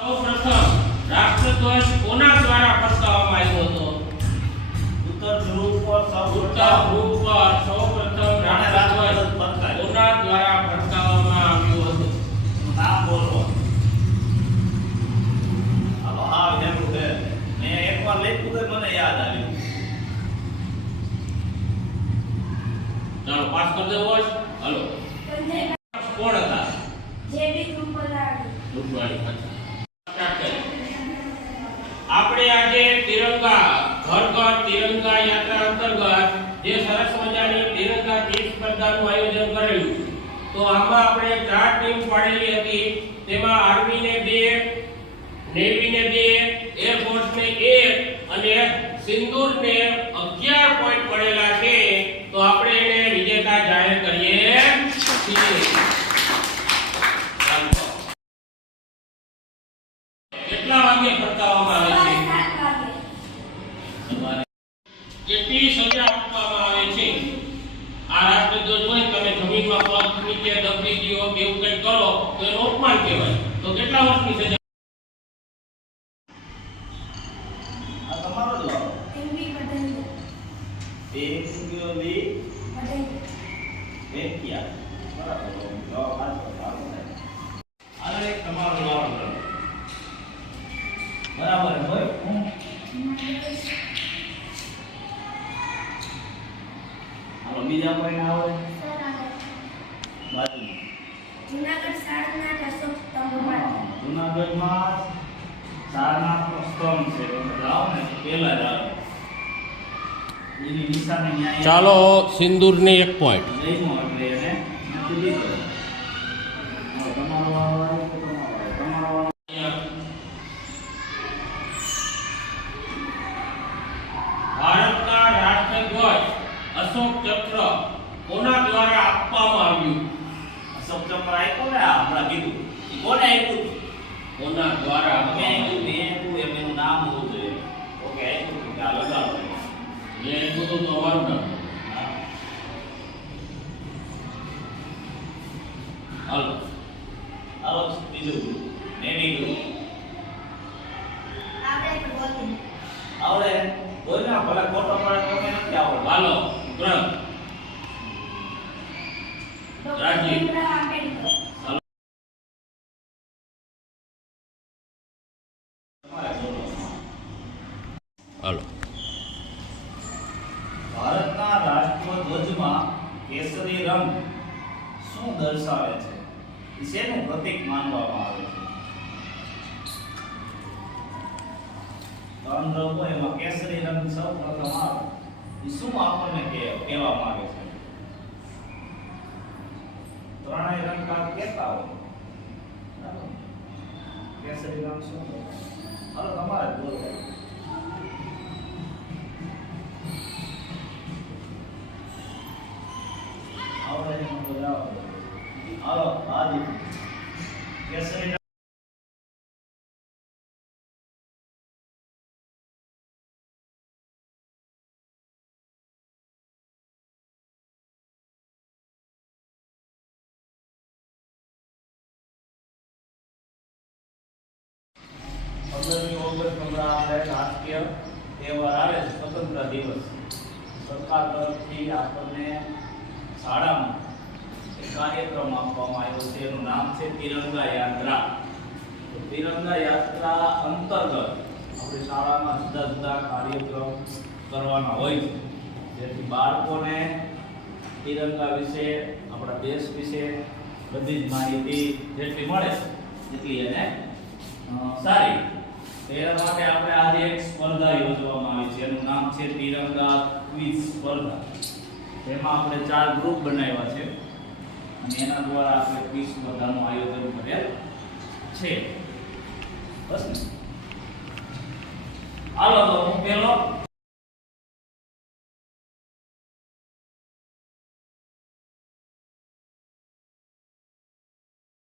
સૌપ્રથમ રાષ્ટ્રધ્વજ કોના દ્વારા ફરકાવવામાં આવ્યો હતો? ઉત્તર ધ્રુવ પર સૌ ઉત્તર ધ્રુવ પર સૌપ્રથમ રાષ્ટ્રધ્વજ કોના દ્વારા ફરકાવવામાં આવ્યો હતો? નામ બોલો હવે આ વિચારું છે. મેં એકવાર લખ્યું તો મને યાદ આવ્યું. ચાલો પાસ કરી દેવો હલો. કોણ હતા? રૂપવાણી હતા સ્ટાર્ટ કરીએ. આપણે આજે તિરંગા ઘર તિરંગા યાત્રા અંતર્ગત જે સરસ મજાની તિરંગા તીર સ્પર્ધાનું આયોજન કરેલું. તો આમાં આપણે ચાર ટીમ પાડેલી હતી. તેમાં આર્મી ને બે નેવી ને બે એરફોર્સ ને એક અને સિંદૂર ને 11 પોઈન્ટ પડેલા છે તો આપણે એને વિજેતા જાહેર કરીએ છીએ ચાલો. કેટલા વાગે ફરકાવવામાં આવે છે સવારે કેટલી સજા આપવામાં આવે છે આ રાષ્ટ્રધ્વજ હોય તમે જમીનમાં પગ નીચે દબી દો કે એવું કંઈક કરો તો એનું અપમાન કહેવાય તો કેટલા વર્ષની સજા આ તમારો જવાબ બરાબર જવાબ છે તમારો જવાબ બરાબર હોય હું? હાલો બીજા કોઈ ના આવે. બાજુ જુનાગઢ જુનાગઢમાં સારનાથનો સ્તંભ છે. તમે જાઓ ને પહેલા જ આવે એની નિશાની ન્યાય ચાલો સિંદૂરને એક પોઈન્ટ લઈનો એટલે એને મૂકી તમારો વારો આવે તો તમારો આવે. તમારો વારો ભારતના રાષ્ટ્રધ્વજ અશોક ચક્ર કોના દ્વારા આપવામાં આવ્યું? અશોક ચક્ર આપ્યો ને? આપણા કીધું. કોને આપ્યું? કોના દ્વારા મેં મેં આપ્યું, એમ એનું નામ હોવું જોઈએ. ઓકે ચાલો ચાલો કે આ લગાવો. આવ્યું? એ બધું તો અમારું નામ. હાલો. હાલો બીજું નેવી ગ્રુપ આવડે બોલ ના ભલે ખોટો પડે તો મને નથી આવડે hello doctor Rajiv. Bhimrao Ambedkar hello તમારે બોલો હાલો. ભારતના રાષ્ટ્રીય ધ્વજમાં કેસરી રંગ શું દર્શાવે છે? શેનું પ્રતીક માનવામાં આવે છે. ત્રણ રંગો એમાં કેસરી રંગ સૌ પ્રથમ આવે શું આપણને કે- કહેવા માંગે છે? ત્રણેય રંગ કાંક કહેતા હોય કેસરી રંગ શું? હાલો, તમારે જ હાલો હાજી કેસરી રંગ પંદરમી ઓગસ્ટ હમણાં આપણે રાષ્ટ્રીય તહેવાર આવે છે સ્વતંત્ર દિવસ સરકાર તરફથી આપણને શાળામાં એક કાર્યક્રમ આપવામાં આવ્યો છે, એનું નામ છે તિરંગા યાત્રા. તો તિરંગા યાત્રા અંતર્ગત આપણે શાળામાં જુદા જુદા કાર્યક્રમ કરવાના હોય છે. જેથી બાળકોને તિરંગા વિશે, આપણા દેશ વિશે બધી જ માહિતી જેટલી મળે એટલી એને સારી તેના માટે આપણે આજે એક સ્પર્ધા યોજવામાં આવી છે. એનું નામ છે તિરંગા ક્વિઝ સ્પર્ધા. તેમાં આપણે ચાર ગ્રુપ બનાવ્યા છે. અને એના દ્વારા આપણે ક્વિઝ સ્પર્ધાનું આયોજન કરેલ છે. બસ ને. હાલો, તો હું પેલો